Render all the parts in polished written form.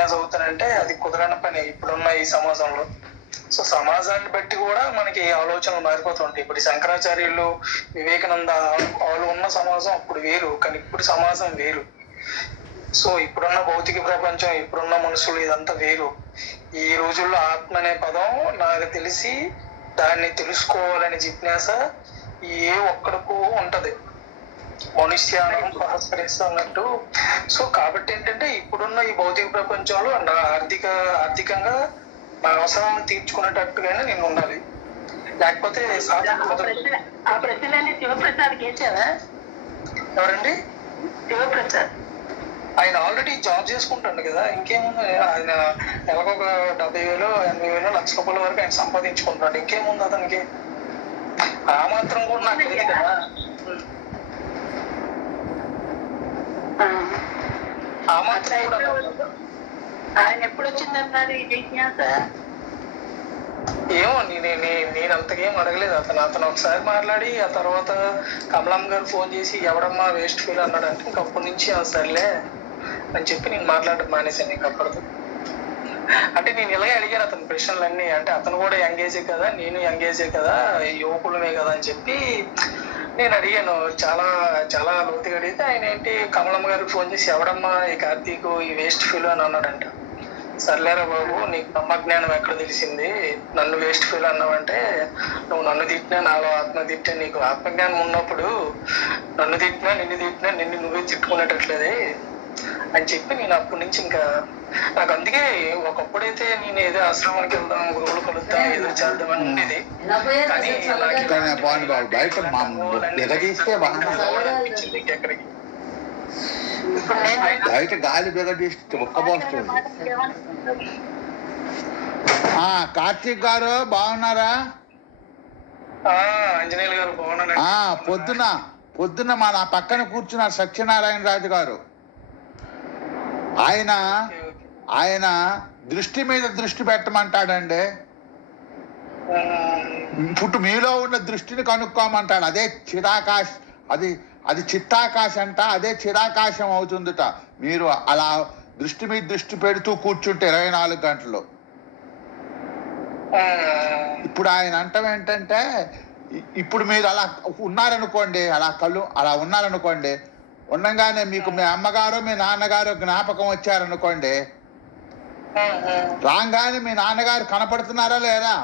అవుతానంటే అది కుదరని పని ఇప్పుడున్న ఈ సమాజంలో. సో సమాజాన్ని బట్టి కూడా మనకి ఆలోచనలు మారిపోతుంటాయి. ఇప్పుడు శంకరాచార్యులు, వివేకానంద వాళ్ళు ఉన్న సమాజం అప్పుడు వేరు, కానీ ఇప్పుడు సమాజం వేరు. సో ఇప్పుడున్న భౌతిక ప్రపంచం, ఇప్పుడున్న మనుషులు ఇదంతా వేరు. ఈ రోజుల్లో ఆత్మ అనే పదం నాకు తెలిసి దాన్ని తెలుసుకోవాలని జిజ్ఞాస ఏ ఒక్కడికు ఉంటది, మనుష్యానం సహస్కరిస్తున్నట్టు. సో కాబట్టి ఏంటంటే ఇప్పుడున్న ఈ భౌతిక ప్రపంచంలో నా ఆర్థికంగా నా అవసరాలను తీర్చుకునేటట్టుగానే నేను ఉండాలి, లేకపోతే ఆ ప్రశ్నలన్నీ శివప్రసాద్ కేసావా? ఎవరండి? శివప్రసాద్ ఆయన ఆల్రెడీ జాబ్ చేసుకుంటాడు కదా, ఇంకేముంది. ఆయన నెలకు 70,000 80,000 లక్ష రూపాయల వరకు ఆయన సంపాదించుకుంటాడు. ఇంకేముంది అతనికి? ఆ మాత్రం కూడా నాకు తెలియదు కదా. ఆ మాత్రం కూడా ఆయన ఎప్పుడు వచ్చిందన్నారు ఈ జిజ్ఞాస? ఏమో నేను అంతకేం అడగలేదు. అతను ఒకసారి మాట్లాడి ఆ తర్వాత కమలమ్మ గారు ఫోన్ చేసి ఎవడమ్మా వేస్ట్ ఫీల్ అన్నాడు అంటే ఇంక అప్పటి నుంచి సర్లే అని చెప్పి నేను మాట్లాడడం మానేశాను. ఇంక అప్పటితో అంటే నేను ఇలాగే అడిగాను అతని ప్రశ్నలన్నీ. అంటే అతను కూడా యంగేజే కదా, నేను యంగేజే కదా, యువకులమే కదా అని చెప్పి నేను అడిగాను. చాలా చాలా లోతుగా అడిగితే ఆయన ఏంటి కమలమ్మ గారికి ఫోన్ చేసి ఎవడమ్మా ఈ కార్తీక్ ఈ వేస్ట్ ఫీల్ అని అన్నాడంట. సర్లేరా బాబు, నీకు బ్రహ్మజ్ఞానం ఎక్కడ తెలిసింది? నన్ను వేస్ట్ ఫీల్ అన్నావంటే నువ్వు నన్ను తిట్టినా నాలో ఆత్మ తిట్టినా, నీకు ఆత్మజ్ఞానం ఉన్నప్పుడు నన్ను తిట్టినా నిన్ను నువ్వే తిట్టుకునేటట్లేదే అని చెప్పి నేను అప్పటి నుంచి ఇంకా నాకు అందుకే ఒకప్పుడైతే నేను ఏదో ఆశ్రమానికి వెళ్దాం, గురువులు కలుద్దాం, ఏదో చేద్దామని ఉండేది. కానీ అనిపించింది ఇంకెక్కడికి బయట గాలి బిగదీస్తే ఒక్కబోస్తుంది. కార్తీక్ గారు బాగున్నారా? ఆంజనేయులు గారు బాగున్నారా? పొద్దున్న మా నా పక్కన కూర్చున్నారు సత్యనారాయణ రాజు గారు. ఆయన దృష్టి మీద దృష్టి పెట్టమంటాడండి. ఇప్పుడు మీలో ఉన్న దృష్టిని కనుక్కోమంటాడు. అదే చిరాకాశ, అది చిత్తాకాశ అంట, అదే చిరాకాశం అవుతుందట. మీరు అలా దృష్టి మీద దృష్టి పెడుతూ కూర్చుంటే 24 గంటలు. ఇప్పుడు ఆయన అంటాం ఏంటంటే, ఇప్పుడు మీరు అలా ఉన్నారనుకోండి, అలా ఉన్నారనుకోండి, ఉండగానే మీకు మీ అమ్మగారు మీ నాన్నగారు జ్ఞాపకం వచ్చారనుకోండి, రాగానే మీ నాన్నగారు కనపడుతున్నారా లేరా?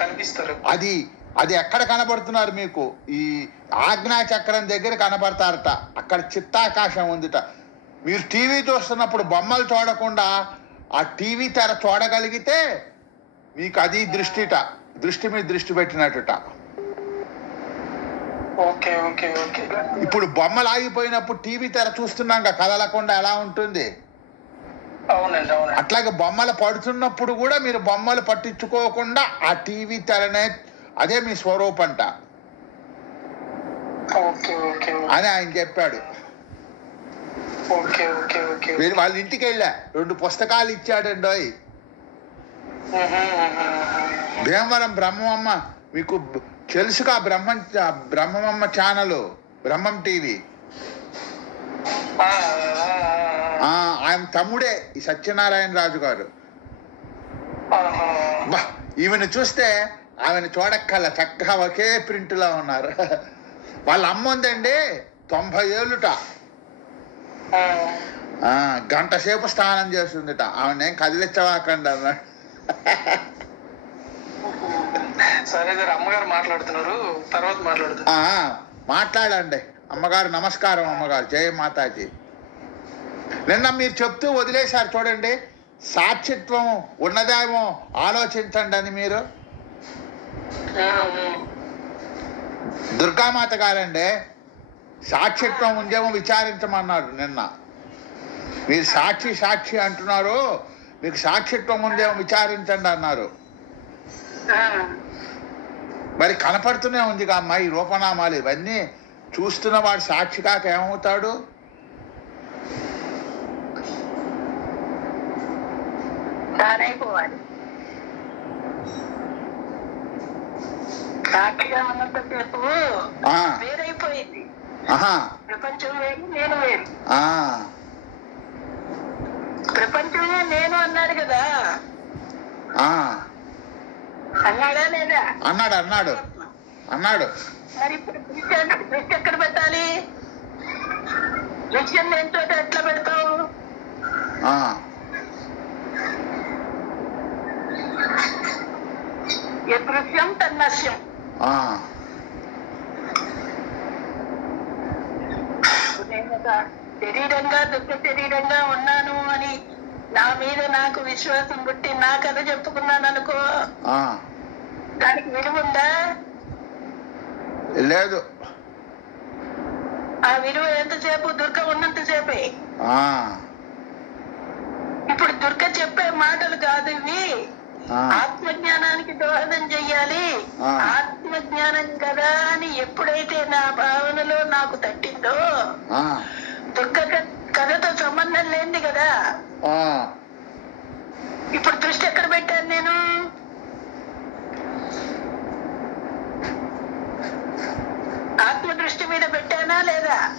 కనిపిస్తారు. అది ఎక్కడ కనబడుతున్నారు మీకు? ఈ ఆజ్ఞా చక్రం దగ్గర కనబడతారట. అక్కడ చిత్తాకాశం ఉందిట. మీరు టీవీ చూస్తున్నప్పుడు బొమ్మలు చూడకుండా ఆ టీవీ తెర చూడగలిగితే మీకు అది దృష్టి మీద దృష్టి పెట్టినట్టుట. ఇప్పుడు బొమ్మలు ఆగిపోయినప్పుడు టీవీ తెర చూస్తున్నాక కదలకుండా ఎలా ఉంటుంది? అట్లాగే బొమ్మలు పడుతున్నప్పుడు కూడా మీరు బొమ్మలు పట్టించుకోకుండా ఆ టీవీ తెరనే, అదే మీ స్వరూపంట అని ఆయన చెప్పాడు. వాళ్ళ ఇంటికి వెళ్ళా, 2 పుస్తకాలు ఇచ్చాడండి. భీమవరం బ్రహ్మమ్మ, మీకు తెలుసుగా బ్రహ్మమ్మ ఛానల్, బ్రహ్మం టీవీ. ఆయన తమ్ముడే ఈ సత్యనారాయణ రాజు గారు. ఈమెను చూస్తే ఆమెను చూడక్కల చక్కగా ఒకే ప్రింట్లో ఉన్నారు. వాళ్ళ అమ్మ ఉందండి 90 ఏళ్ళుట. గంట సేపు స్నానం చేస్తుందిట. ఆమెనేం కదిలించవాకండి అన్నాడు. సరే సార్, అమ్మగారు మాట్లాడుతున్నారు, తర్వాత మాట్లాడండి. అమ్మగారు నమస్కారం. అమ్మగారు జయ మాతాజీ. నిన్న మీరు చెప్తూ వదిలేశారు చూడండి, సాక్షిత్వం ఉన్నదేమో ఆలోచించండి అని. మీరు దుర్గామాత గారండి, సాక్షిత్వం ఉందేమో విచారించమన్నారు నిన్న. మీరు సాక్షి అంటున్నారు, మీకు సాక్షిత్వం ఉందేమో విచారించండి అన్నారు. మరి కనపడుతూనే ఉందిగా అమ్మా ఈ రూపనామాలు. ఇవన్నీ చూస్తున్న వాడు సాక్షి కాక ఏమవుతాడు? సాక్షిగా ఉన్నంతసేపు వేరైపోయింది ప్రపంచం వేరు, నేను వేరు. అన్నాడు కదా, ఆ, అన్నాడా లేదా? అన్నాడు అన్నాడు అన్నాడు. మరి ఇప్పుడు దృష్టి ఎక్కడ పెట్టాలి? దృశ్యం ఏంటో ఎట్లా పెడతావు? ఆ, ఏ దృశ్యం తన్నస్యం. ఆ, నేను ఒక శరీరంగా దుఃఖ శరీరంగా ఉన్నాను అని నా మీద నాకు విశ్వాసం పుట్టి నా కథ చెప్పుకున్నాను అనుకో, ఆ, దానికి విలువ ఉందా? లేదు. ఆ విలువ ఎంతసేపు? దుర్గ ఉన్నంతసేపే. ఆ, ఇప్పుడు దుర్గ చెప్పే మాటలు కాదు ఇవి. ఆ, ఆత్మజ్ఞానానికి దోహదం చెయ్యాలి. ఆ. ఆత్మజ్ఞానం కదా అని ఎప్పుడైతే నా భావనలో నాకు తట్టిందో, ఆ, దుర్గ కథతో సంబంధం లేనిది కదా. ఆ, ఇప్పుడు దృష్టి ఎక్కడ పెట్టాను నేను? ఆత్మ దృష్టి మీద పెట్టానా లేదా?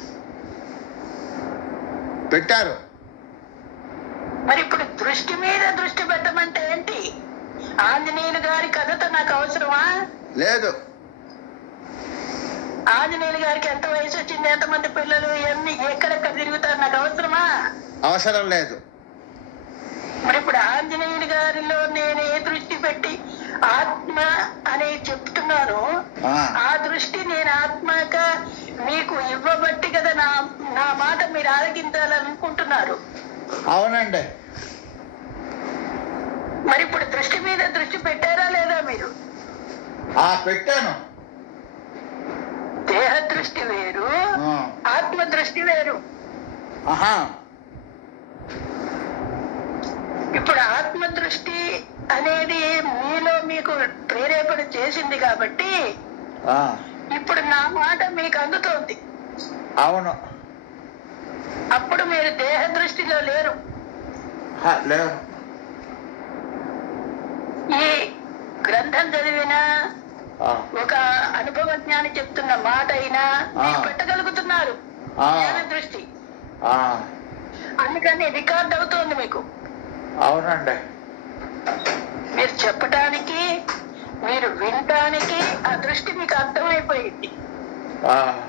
పెట్టారు. మరి ఇప్పుడు దృష్టి మీద దృష్టి పెట్టమంటే ఏంటి? ఆంజనేయులు గారి కథతో నాకు అవసరమా? లేదు. ఆంజనేయులు గారికి ఎంత వయసు వచ్చింది, ఎంతమంది పిల్లలు, ఎన్ని ఎక్కడెక్కడ తిరుగుతారు, నాకు అవసరమా? అవసరం లేదు. మరి ఇప్పుడు ఆంజనేయులు గారిలో నేను ఏ దృష్టి పెట్టి ఆత్మ అని చెప్తున్నాను, ఆ, ఆ దృష్టి నేను ఆత్మగా మీకు ఇవ్వబట్టి కదా నా మాట మీరు ఆలకించాలనుకుంటున్నారు. అవునండి. మరి ఇప్పుడు దృష్టి మీద దృష్టి పెట్టారా లేదా మీరు? ఆ, పెట్టాను. దేహ దృష్టి వేరు, ఆ, ఆత్మ దృష్టి వేరు. ఆహా, ఇప్పుడు ఆత్మ దృష్టి అనేది మీలో మీకు ప్రేరేపణ చేసింది కాబట్టి ఆ, ఇప్పుడు నా మాట మీకు అందుతోంది. అవును. అప్పుడు మీరు దేహ దృష్టిలో లేరు. లేరు. ఈ గ్రంథం చదివినా ఆ, ఒక అనుభవజ్ఞాని చెప్తున్న మాట అయినా మీరు పెట్టగలుగుతున్నారు ఆ, జ్ఞాన దృష్టి. ఆ, అందుకని రికార్డ్ అవుతోంది మీకు. అవునండి. మీరు చెప్పటానికి, మీరు వినటానికి ఆ దృష్టి మీకు అర్థమైపోయింది. ఆ,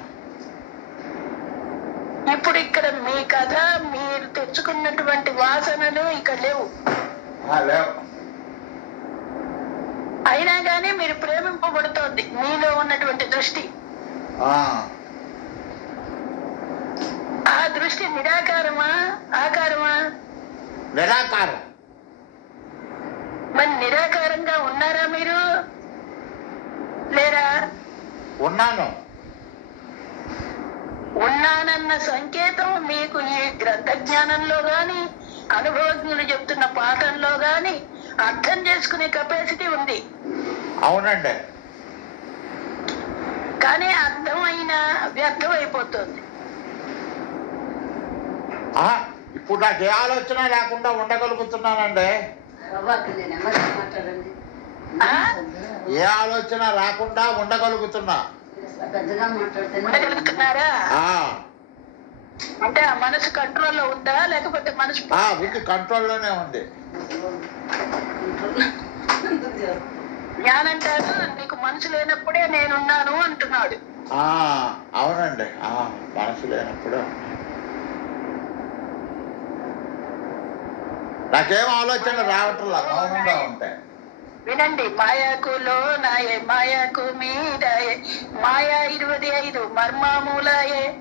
ఇప్పుడు ఇక్కడ మీ కథ, మీరు తెచ్చుకున్నటువంటి వాసనలు ఇక్కడ లేవు. లేవు. అయినా కానీ మీరు ప్రేమింపబడుతోంది మీలో ఉన్నటువంటి దృష్టి. ఆ, ఆ దృష్టి నిరాకారమా, ఆకారమా? నిరాకారం. మరి నిరాకారంగా ఉన్నారా మీరు? లేరా? ఉన్నాను. ఉన్నానన్న సంకేతం మీకు ఈ గ్రంథ జ్ఞానంలో గాని, అనుభవజ్ఞులు చెప్తున్న పాఠంలో గాని అర్థం చేసుకునే కెపాసిటీ ఉంది. అవునండి. కానీ అర్థమైనా వ్యర్థం అయిపోతుంది. ఇప్పుడు నాకు ఏ ఆలోచన లేకుండా ఉండగలుగుతున్నానండి. ఏ ఆలోచన రాకుండా ఉండగలుగుతున్నా. ఉండగలుగుతున్నారా? అంటే ఆ మనసు కంట్రోల్లో ఉందా, లేకపోతే మనసు ఉంది, కంట్రోల్లోనే ఉంది. జ్ఞానం కాదు, నీకు మనసు లేనప్పుడే నేనున్నాను అంటున్నాడు. అవునండి. మనసు లేనప్పుడు నాకేం ఆలోచన రావట్లా, మౌనంగా ఉంటాయి. వినండి, మాయాకులో నాయే మాయాకు మీరాయే మాయా 25 మర్మామూలాయే.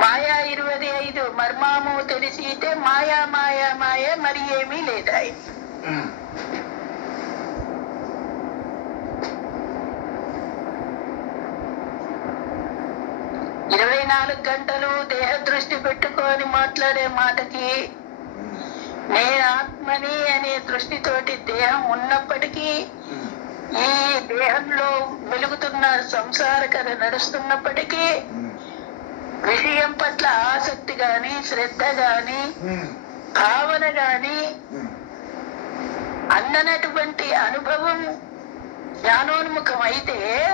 మాయా 25 మర్మాము తెలిసితే మాయా మాయా మాయే మరి ఏమీ లేదాయి. 24 గంటలు దేహ దృష్టి పెట్టుకొని మాట్లాడే మాటకి నేను ఆత్మని అనే దృష్టితోటి దేహం ఉన్నప్పటికీ ఈ దేహంలో వెలుగుతున్న సంసార కథ నడుస్తున్నప్పటికీ విషయం పట్ల ఆసక్తి గాని, శ్రద్ధ గాని, భావన గాని అందనటువంటి అనుభవం జ్ఞానోన్ముఖం అయితే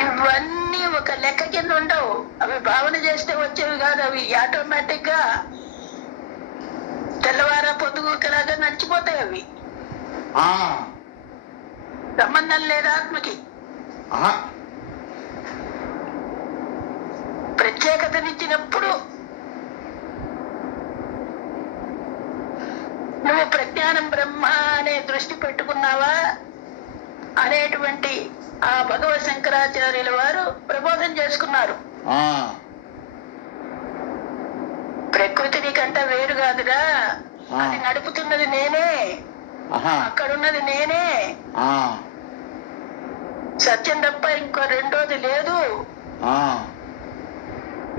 ఇవన్నీ ఒక లెక్క కింద ఉండవు. అవి భావన చేస్తే వచ్చేవి కాదు. అవి ఆటోమేటిక్ గా తెల్లవార పొద్దుగుకలాగా నడిచిపోతాయి అవి. ఆ, సంబంధం లేదు ఆత్మకి. ఆహా, ప్రత్యేకతనిచ్చినప్పుడు నువ్వు ప్రజ్ఞానం బ్రహ్మ అనే దృష్టి పెట్టుకున్నావా అనేటువంటి ఆ భగవత్ శంకరాచార్యుల వారు ప్రబోధం చేసుకున్నారు. ఆ, ప్రకృతి నీకంటే వేరు కాదురా, అది నడుపుతున్నది నేనే, ఆహా, అక్కడున్నది నేనే, ఆ, సత్యం తప్ప ఇంకో రెండోది లేదు. ఆ,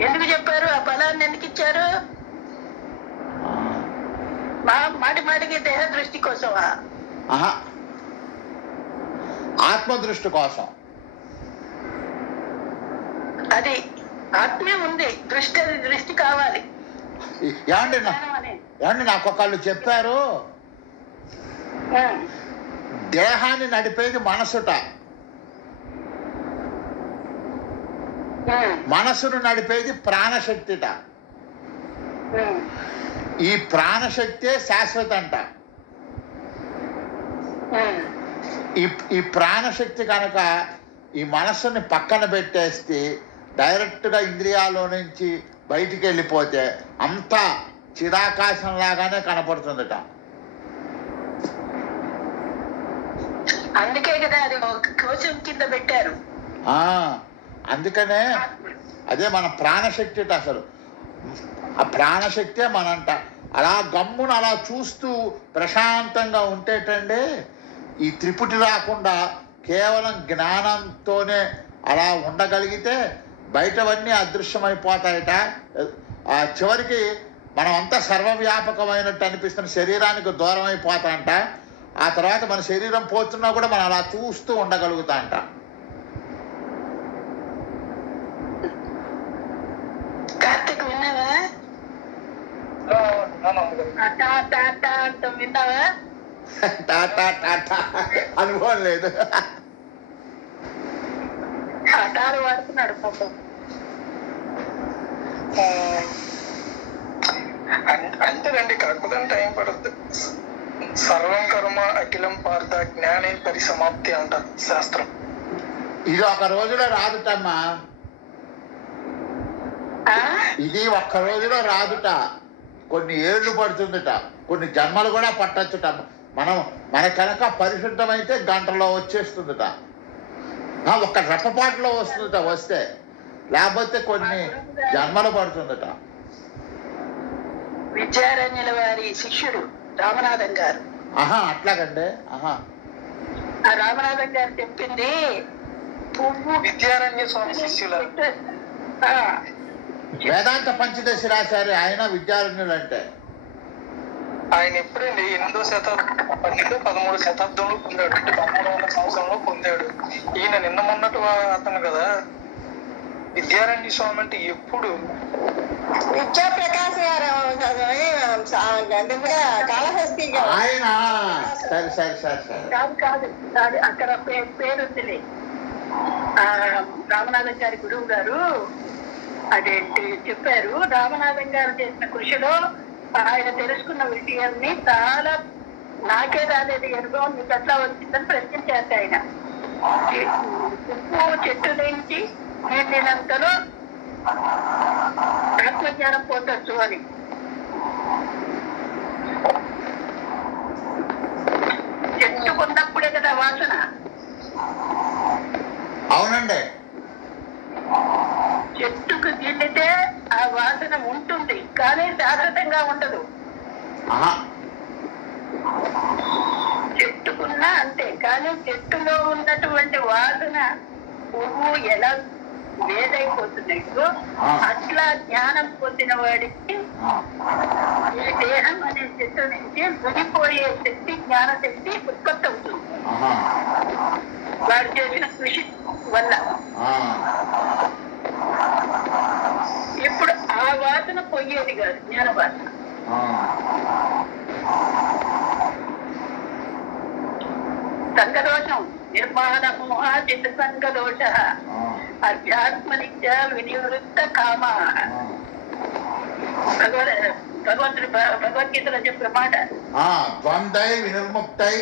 ఎందుకు చెప్పారు? ఆ బలాన్ని ఎందుకు ఇచ్చారు? మాటి మాటికి దేహ దృష్టి కోసమా? ఆహా, ఆత్మదృష్టి కోసం. అది ఆత్మే ఉంది, దృష్టి, అది దృష్టి కావాలి. ఏమండి నాకు ఒకళ్ళు చెప్పారు, దేహాన్ని నడిపేది మనసుట, మనసును నడిపేది ప్రాణశక్తిట. ఈ ప్రాణశక్తే శాశ్వత అంట. ఈ ప్రాణశక్తి కనుక ఈ మనస్సుని పక్కన పెట్టేస్తే డైరెక్ట్గా ఇంద్రియాల్లో నుంచి బయటికి వెళ్ళిపోతే అంతా చిరాకాశం లాగానే కనపడుతుందట. అందుకే కదా అది ఒక కోశం కింద పెట్టారు. అందుకనే అదే మన ప్రాణశక్తి. అసలు ఆ ప్రాణశక్తే మనంట. అలా గమ్మున అలా చూస్తూ ప్రశాంతంగా ఉంటేటండి ఈ త్రిపుటి రాకుండా కేవలం జ్ఞానంతోనే అలా ఉండగలిగితే బయటవన్నీ అదృశ్యమైపోతాయట. ఆ చివరికి మనం అంతా సర్వవ్యాపకమైనట్టు అనిపిస్తున్న శరీరానికి దూరం అయిపోతాంట. ఆ తర్వాత మన శరీరం పోతున్నా కూడా మనం అలా చూస్తూ ఉండగలుగుతా అంట. కార్తీక్ విన్నావా? విన్నావా? టాటా టాటా అనుభవం లేదు. టారు వాడుతున్నాడు పాపం. అంతేనండి, కాకపోతే టైం పడుతుంది. సర్వం కర్మ అఖిలం పార్థ జ్ఞానే పరిసమాప్తి అంటారు శాస్త్రం. ఇది ఒక రోజులో రాదుటమ్మా, ఇది ఒక్క రోజులో రాదుట. కొన్ని ఏళ్ళు పడుతుందిట, కొన్ని జన్మలు కూడా పట్టచ్చుట. మన కనుక పరిశుద్ధమైతే గంటలో వచ్చేస్తుందిట, ఒక్క రెప్పపాటులో వస్తుందిట. వస్తే లేకపోతే కొన్ని జన్మలు పడుతుందిట. విద్యారణ్యుల వారి శిష్యుడు రామనాథం గారు. అట్లాగండి. ఆ రామనాథం గారు చెప్పింది పువ్వు. విద్యారణ్య స్వామి శిష్యుల వేదాంత పంచదశి రాశారు ఆయన. విద్యారణ్యులు అంటే ఆయన ఎప్పుడండి 8వ శతాబ్దం 12-13 శతాబ్దంలో పొందాడు. అంటే 1300 సంవత్సరంలో పొందాడు. ఈయన నిన్న మొన్నటి అతను కదా. విద్యారణ్య స్వామి అంటే ఎప్పుడు విద్యాప్రకాశ్ గారు కాళహస్తి ఆయన. సరే సరే సరే సరే. కాదు కాదు అక్కడ పేరుందిలే. రామనాథం గారి గురువు గారు అదేంటి చెప్పారు. రామనాథం గారు చేసిన కృషిలో ఆయన తెలుసుకున్న విషయాన్ని చాలా నాకే రాలేదు అనుభవం, నీకు ఎట్లా వచ్చిందని ప్రశ్నించారు ఆయన. ఉప్పు చెట్టు నుంచి నిండినంతలో ఆత్మజ్ఞానం పొందొచ్చు అని. చెట్టుకున్నప్పుడే కదా వాసన. అవునండి. చెట్టుకు గిల్లితే ఆ వాసన ఉంటుంది, కానీ శాశ్వతంగా ఉండదు. చెట్టుకున్నా అంతే. కానీ చెట్టులో ఉన్నటువంటి వాసన పువ్వు ఎలా వేదైపోతున్నాయో అట్లా జ్ఞానం పొందిన వాడికి ఈ దేహం అనే చెట్టు నుంచి మునిపోయే శక్తి, జ్ఞాన శక్తి ఉత్పత్తి అవుతుంది వాడు చేసిన కృషి వల్ల. ఇప్పుడు ఆ వాసన పోయేది కాదు, జ్ఞాన వాసన. సంఘదోషం నిర్మాణ మోహ చిత్త సంఘదోష అధ్యాత్మ నిత్య వినివృత్త కామ. భగవద్గీతలో చెప్పిన మాట. ద్వంద్వై వినిర్ముక్తై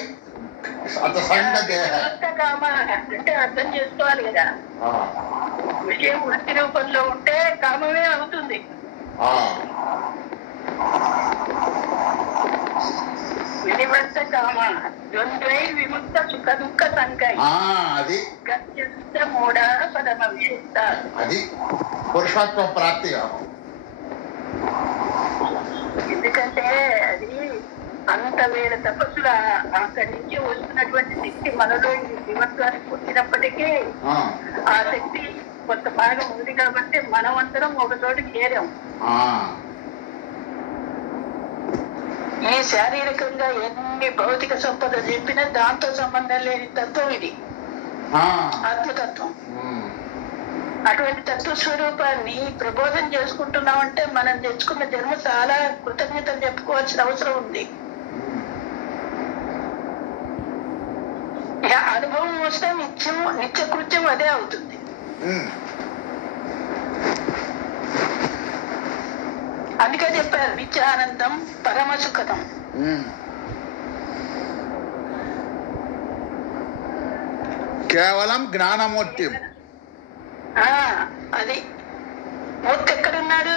కామ అంటే అర్థం చేసుకోవాలి కదా, విషయం వృత్తి రూపంలో ఉంటే కామమే అవుతుంది. వినివర్త కామ ద్వంద్వై విముక్త సుఖ దుఃఖ సంకై గత్య మూఢ పరమ విశిష్ట. అది పురుషత్వ ప్రాప్తి. ఎందుకంటే అది అంత వేల తపస్సులు అక్కడి నుంచి వస్తున్నటువంటి శక్తి మనలో ఈ జీవత్వానికి పుట్టినప్పటికీ ఆ శక్తి కొంత భాగం ఉంది కాబట్టి మనం అందరం ఒక చోటికి చేరాం. ఈ శారీరకంగా ఎన్ని భౌతిక సంపద చెప్పినా దాంతో సంబంధం లేని తత్వం ఇది, ఆత్మతత్వం. అటువంటి తత్వ స్వరూపాన్ని ప్రబోధం చేసుకుంటున్నామంటే మనం తెచ్చుకున్న జన్మ చాలా కృతజ్ఞతలు చెప్పుకోవాల్సిన అవసరం ఉంది. అనుభవం వస్తే నిత్య కృత్యం అదే అవుతుంది. అందుకే చెప్పారు నిత్యానందం పరమ సుఖం. కేవలం జ్ఞానమూర్తి. అది మూర్తి ఎక్కడున్నాడు?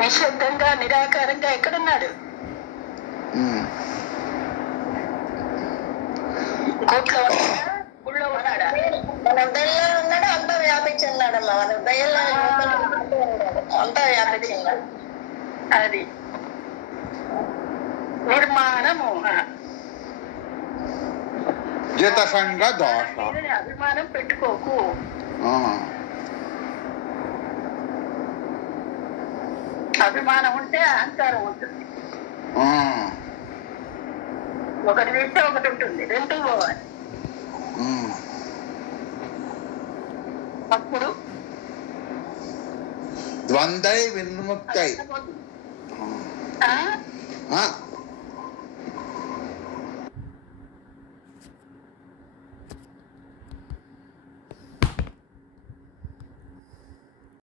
నిశ్శబ్దంగా నిరాకారంగా ఎక్కడున్నాడు? కోట్లో ఉన్నాడా, గుళ్ళో ఉన్నాడా? మన హృదయంలో ఉన్నాడు, అంతా వ్యాపించున్నాడమ్మా. మన హృదయంలో అంతా వ్యాపించున్నాడు. అది నిర్మాణము. జితసంగ దోష. అభిమానం పెట్టుకోకు. అభిమానం ఉంటే అహంకారం ఉంటుంది. ఒకటి తీస్తే ఒకటి ఉంటుంది, రెండు పోవాలి. అప్పుడు ద్వంద్వై విముక్తై